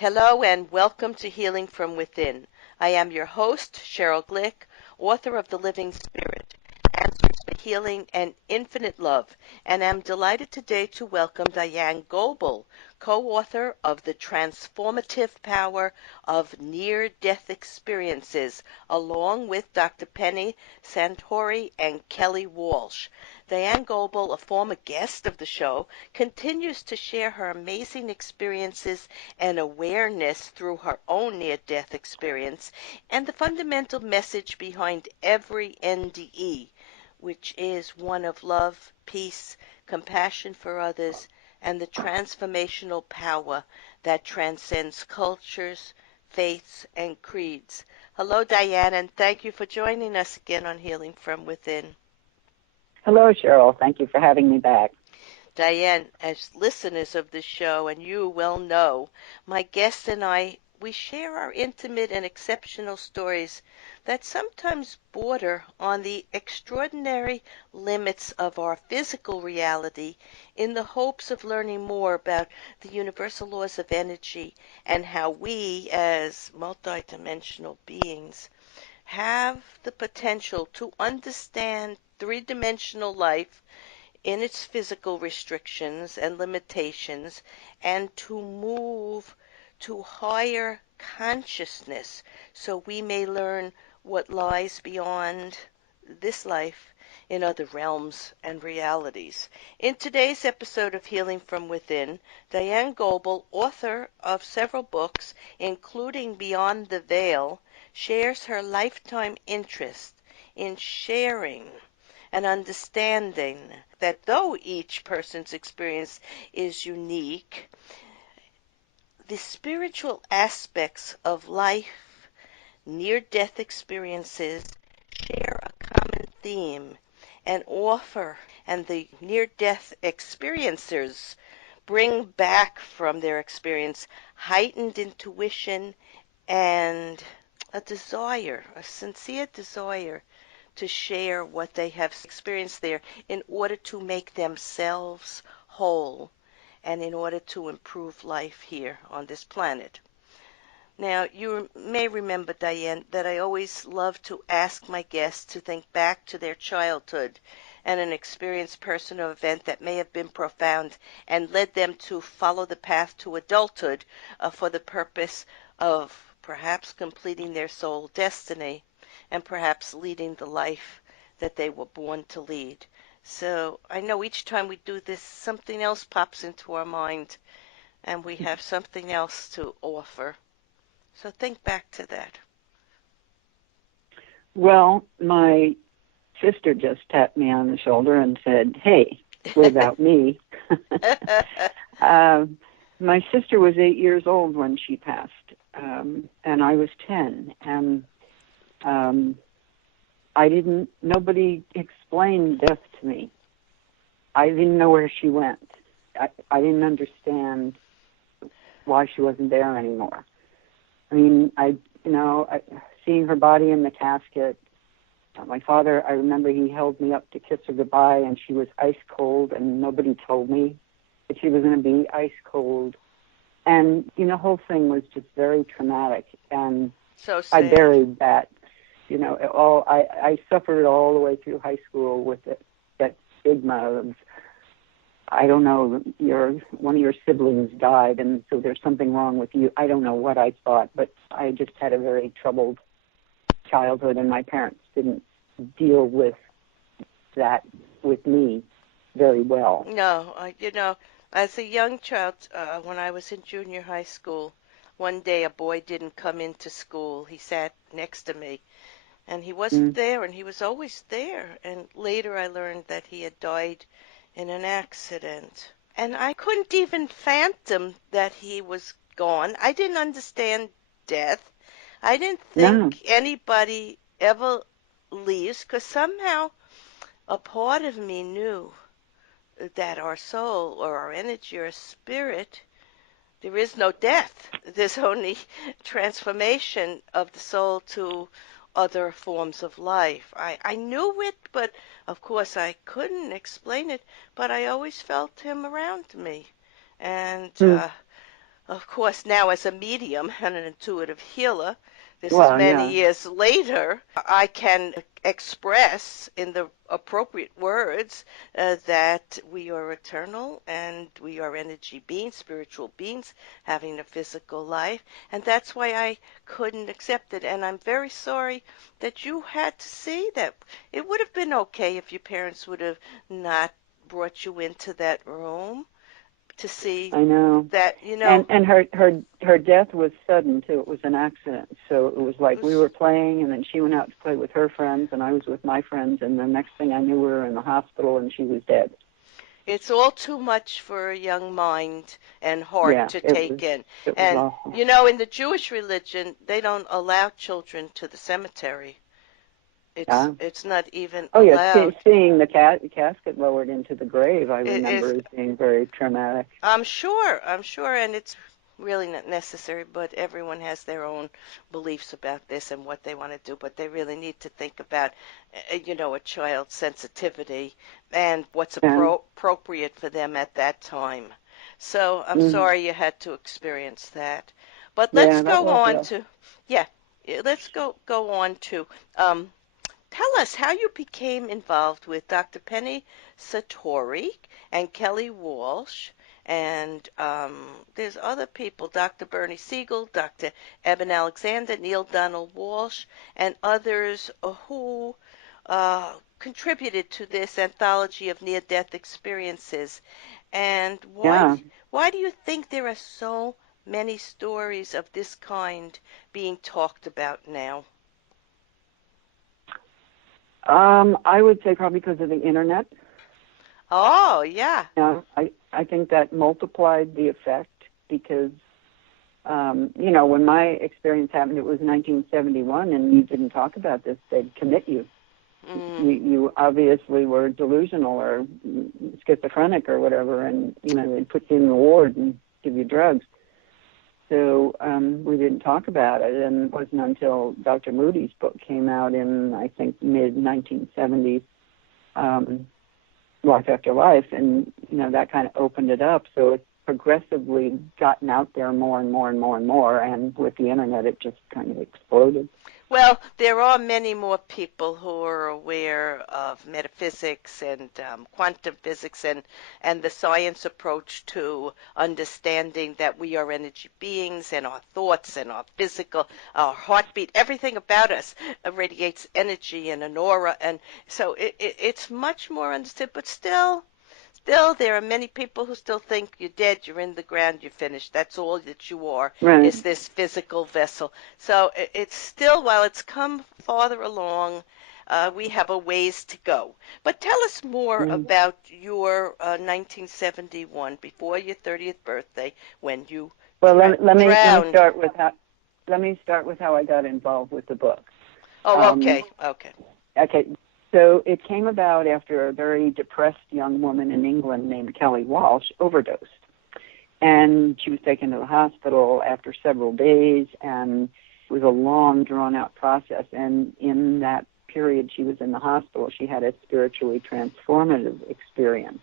Hello and welcome to Healing from Within. I am your host, Sheryl Glick, author of The Living Spirit, Answers for Healing and Infinite Love, and am delighted today to welcome Diane Goble, co-author of The Transformative Power of Near-Death Experiences, along with Dr. Penny Satori and Kelly Walsch. Diane Goble, a former guest of the show, continues to share her amazing experiences and awareness through her own near-death experience and the fundamental message behind every NDE, which is one of love, peace, compassion for others, and the transformational power that transcends cultures, faiths, and creeds. Hello, Diane, and thank you for joining us again on Healing from Within. Hello, Sheryl. Thank you for having me back. Diane, as listeners of the show, and you well know, my guests and I, we share our intimate and exceptional stories that sometimes border on the extraordinary limits of our physical reality in the hopes of learning more about the universal laws of energy and how we, as multidimensional beings, have the potential to understand three-dimensional life in its physical restrictions and limitations and to move to higher consciousness so we may learn what lies beyond this life in other realms and realities. In today's episode of Healing from Within, Diane Goble, author of several books, including Beyond the Veil, shares her lifetime interest in sharing and understanding that though each person's experience is unique, the spiritual aspects of life, near-death experiences, share a common theme and offer, and the near-death experiencers bring back from their experience heightened intuition and a desire, a sincere desire to share what they have experienced there in order to make themselves whole and in order to improve life here on this planet. Now, you may remember, Diane, that I always love to ask my guests to think back to their childhood and an experienced person or event that may have been profound and led them to follow the path to adulthood for the purpose of perhaps completing their soul destiny and perhaps leading the life that they were born to lead. So I know each time we do this, something else pops into our mind, and we have something else to offer. So think back to that. Well, my sister just tapped me on the shoulder and said, "Hey, what about me?" My sister was 8 years old when she passed, and I was 10, and nobody explained death to me. I didn't know where she went. I didn't understand why she wasn't there anymore. I mean, seeing her body in the casket, my father, I remember he held me up to kiss her goodbye, and she was ice cold, and nobody told me that she was going to be ice cold. And, the whole thing was just very traumatic, and so sad. I buried that. I suffered all the way through high school with that stigma of, I don't know, one of your siblings died, and so there's something wrong with you. I don't know what I thought, but I just had a very troubled childhood, and my parents didn't deal with that with me very well. No, as a young child, when I was in junior high school, one day a boy didn't come into school. He sat next to me, and he wasn't there, and he was always there. And later I learned that he had died in an accident. And I couldn't even fathom that he was gone. I didn't understand death. I didn't think anybody ever leaves, because somehow a part of me knew that our soul or our energy or spirit, there is no death. There's only transformation of the soul to other forms of life. I knew it, but of course I couldn't explain it, but I always felt him around me. And of course, now as a medium and an intuitive healer, this is Well, many yeah. years later, I can express in the appropriate words that we are eternal and we are energy beings, spiritual beings, having a physical life. And that's why I couldn't accept it. And I'm very sorry that you had to see that. It would have been okay if your parents would have not brought you into that room to see I know. that, And her death was sudden too. It was an accident. So it was it like we was, were playing, and then she went out to play with her friends, and I was with my friends, and the next thing I knew, we were in the hospital, and she was dead. it's all too much for a young mind and heart Yeah, to it take was. in. It was And, awful. in the Jewish religion, they don't allow children to the cemetery. Yeah. It's not even Oh yeah, allowed. seeing the casket lowered into the grave, I It is remember as being very traumatic. I'm sure, and it's really not necessary, but everyone has their own beliefs about this and what they want to do, but they really need to think about, a child's sensitivity and what's Yeah. appropriate for them at that time. So I'm Hmm. sorry you had to experience that. But let's Yeah, that go was on rough. to, yeah, let's go on to, um, tell us how you became involved with Dr. Penny Satori and Kelly Walsh, and there's other people, Dr. Bernie Siegel, Dr. Eben Alexander, Neil Donald Walsh, and others who contributed to this anthology of near-death experiences. And Yeah. why do you think there are so many stories of this kind being talked about now? I would say probably because of the internet. Oh, yeah. Yeah, I think that multiplied the effect because, when my experience happened, it was 1971, and you didn't talk about this, they'd commit you. Mm. You obviously were delusional or schizophrenic or whatever, and, they'd put you in the ward and give you drugs. So we didn't talk about it, and it wasn't until Dr. Moody's book came out in, I think, mid-1970s, Life After Life, and, that kind of opened it up. So it's progressively gotten out there more and more and more and more, and with the internet, it just kind of exploded. Well, there are many more people who are aware of metaphysics and quantum physics and the science approach to understanding that we are energy beings and our thoughts and our physical, our heartbeat, everything about us radiates energy and an aura. And so it's much more understood, but still, there are many people who still think you're dead, you're in the ground, you're finished. That's all that you are, Right. is this physical vessel. So it's still, while it's come farther along, we have a ways to go. But tell us more Mm. about your 1971, before your 30th birthday, when you Well, let me drowned. start with how I got involved with the book. Oh, Um, okay, okay. okay, so it came about after a very depressed young woman in England named Kelly Walsh overdosed, and she was taken to the hospital after several days, and it was a long, drawn-out process. And in that period she was in the hospital, she had a spiritually transformative experience.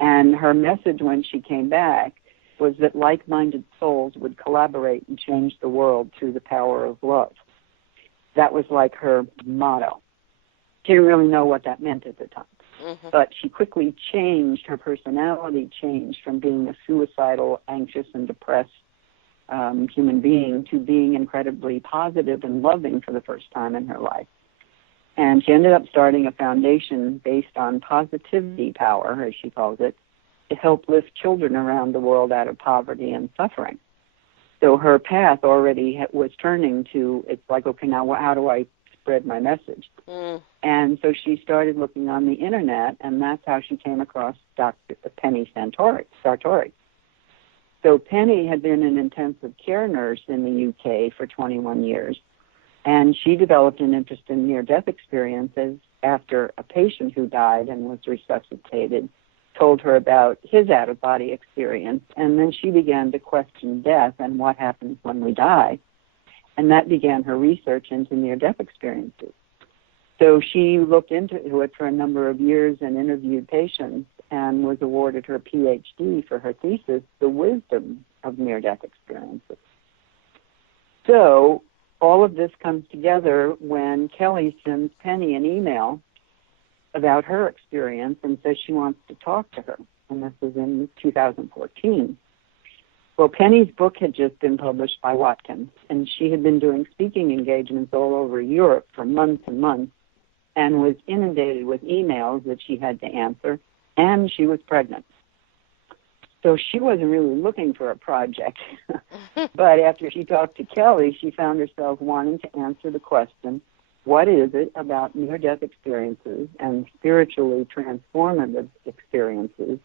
And her message when she came back was that like-minded souls would collaborate and change the world through the power of love. That was like her motto. She didn't really know what that meant at the time. Mm-hmm. But she quickly changed, her personality changed from being a suicidal, anxious, and depressed human being to being incredibly positive and loving for the first time in her life. And she ended up starting a foundation based on positivity power, as she calls it, to help lift children around the world out of poverty and suffering. So her path already was turning to, it's like, okay, now how do I spread my message? Mm. And so she started looking on the internet, and that's how she came across Dr. Penny Satori. So Penny had been an intensive care nurse in the UK for 21 years, and she developed an interest in near-death experiences after a patient who died and was resuscitated told her about his out-of-body experience, and then she began to question death and what happens when we die, and that began her research into near-death experiences. So she looked into it for a number of years and interviewed patients and was awarded her PhD for her thesis, The Wisdom of near-death experiences. So all of this comes together when Kelly sends Penny an email about her experience and says she wants to talk to her. And this was in 2014. Well, Penny's book had just been published by Watkins, and she had been doing speaking engagements all over Europe for months and months and was inundated with emails that she had to answer, and she was pregnant. So she wasn't really looking for a project. But after she talked to Kelly, she found herself wanting to answer the question, what is it about near-death experiences and spiritually transformative experiences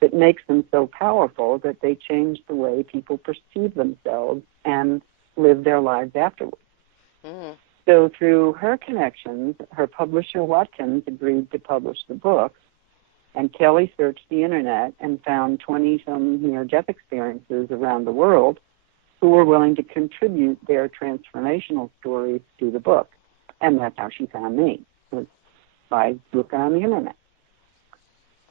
that makes them so powerful that they change the way people perceive themselves and live their lives afterwards? Mm. So through her connections, her publisher Watkins agreed to publish the book, and Kelly searched the internet and found 20-some near-death experiences around the world who were willing to contribute their transformational stories to the book. And that's how she found me, was by looking on the internet.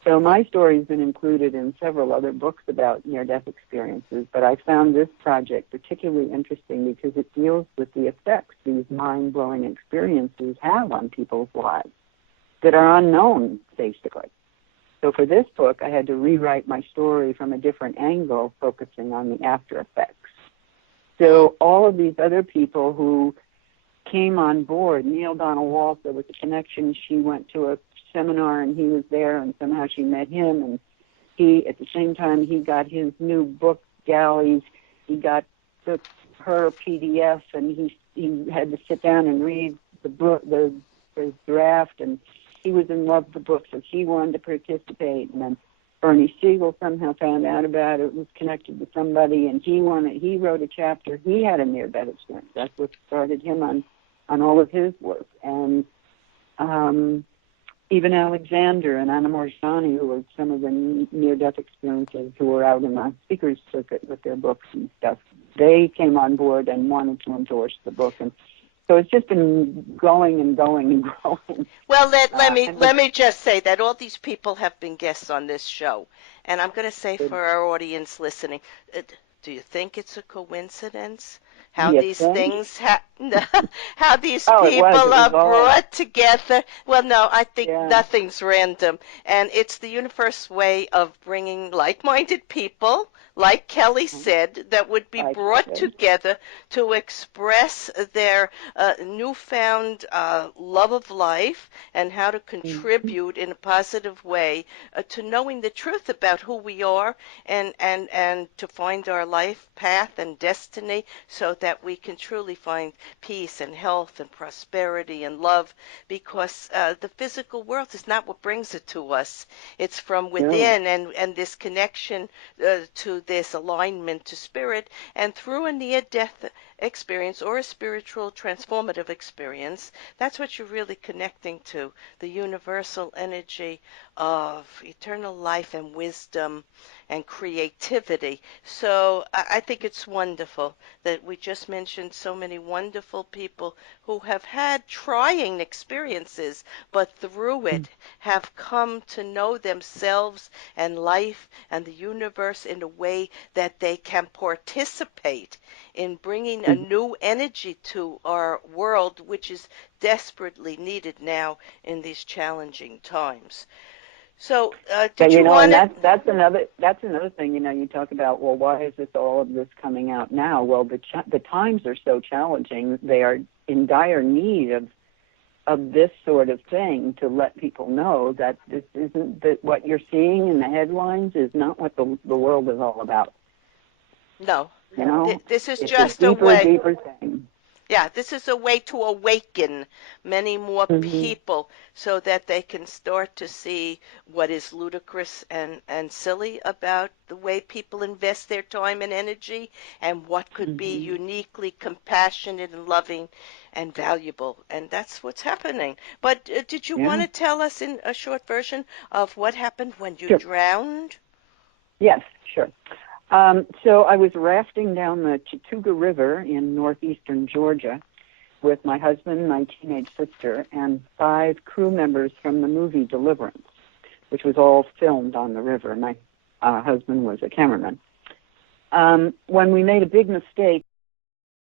So my story has been included in several other books about near-death experiences, but I found this project particularly interesting because it deals with the effects these mind-blowing experiences have on people's lives that are unknown, basically. So for this book, I had to rewrite my story from a different angle, focusing on the after effects. So all of these other people who came on board, Neil Donald Walsch, there was a connection. She went to a seminar and he was there, and somehow she met him, and he, at the same time, he got his new book, Galleys. He got her PDF, and he had to sit down and read the book, the draft, and he was in love with the book, so he wanted to participate. And then Bernie Siegel somehow found out about it, was connected to somebody, and he wrote a chapter. He had a near-death experience. That's what started him on all of his work. And even Alexander and Anna Morjani, who were some of the near-death experiences who were out in the speakers circuit with their books and stuff, they came on board and wanted to endorse the book. And so it's just been going and going and growing. Well, let me just say that all these people have been guests on this show, and I'm going to say for our audience listening, do you think it's a coincidence how these things how these people are brought together? Well, no, I think nothing's random, and it's the universe way of bringing like-minded people, like Kelly said, that would be brought together to express their newfound love of life and how to contribute in a positive way to knowing the truth about who we are and to find our life path and destiny so that we can truly find peace and health and prosperity and love, because the physical world is not what brings it to us. It's from within, and this connection to this alignment to spirit, and through a near-death experience or a spiritual transformative experience, that's what you're really connecting to, the universal energy of eternal life and wisdom and creativity. So I think it's wonderful that we just mentioned so many wonderful people who have had trying experiences, but through it have come to know themselves and life and the universe in a way that they can participate in bringing a new energy to our world, which is desperately needed now in these challenging times. So, did you want to? That's another thing. You talk about, well, why is all of this coming out now? Well, the times are so challenging; they are in dire need of this sort of thing to let people know that this isn't that what you're seeing in the headlines is not what the world is all about. No, this is it's just a way. Deeper thing. Yeah, this is a way to awaken many more people so that they can start to see what is ludicrous and silly about the way people invest their time and energy, and what could be uniquely compassionate and loving and valuable. And that's what's happening. But did you want to tell us in a short version of what happened when you drowned? Yes, sure. So I was rafting down the Chattooga River in northeastern Georgia with my husband, my teenage sister, and 5 crew members from the movie Deliverance, which was all filmed on the river. My husband was a cameraman. When we made a big mistake,